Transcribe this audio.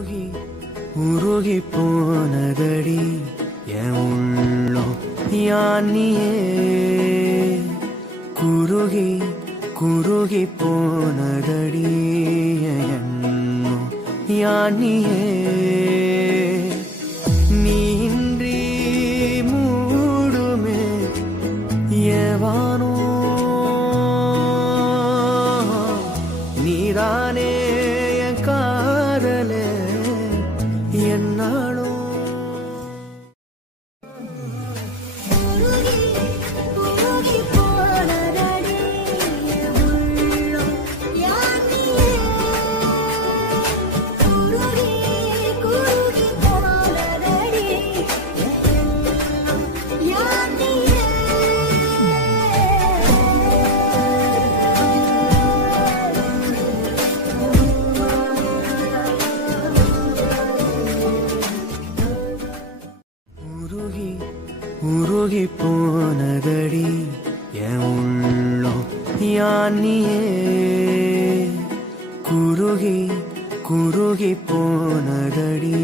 உருகி உருகி போனதடி என் உள்ளம் யானியே குருகி குருகி போனதடி என் எண்ணம் யானியே நீன்றி மூடுமே ஏவானோ நீதானே என் காதலே என்னாலும் உருகி போனதடி என் உள்ளம் யானியே குருகி குருகி போனதடி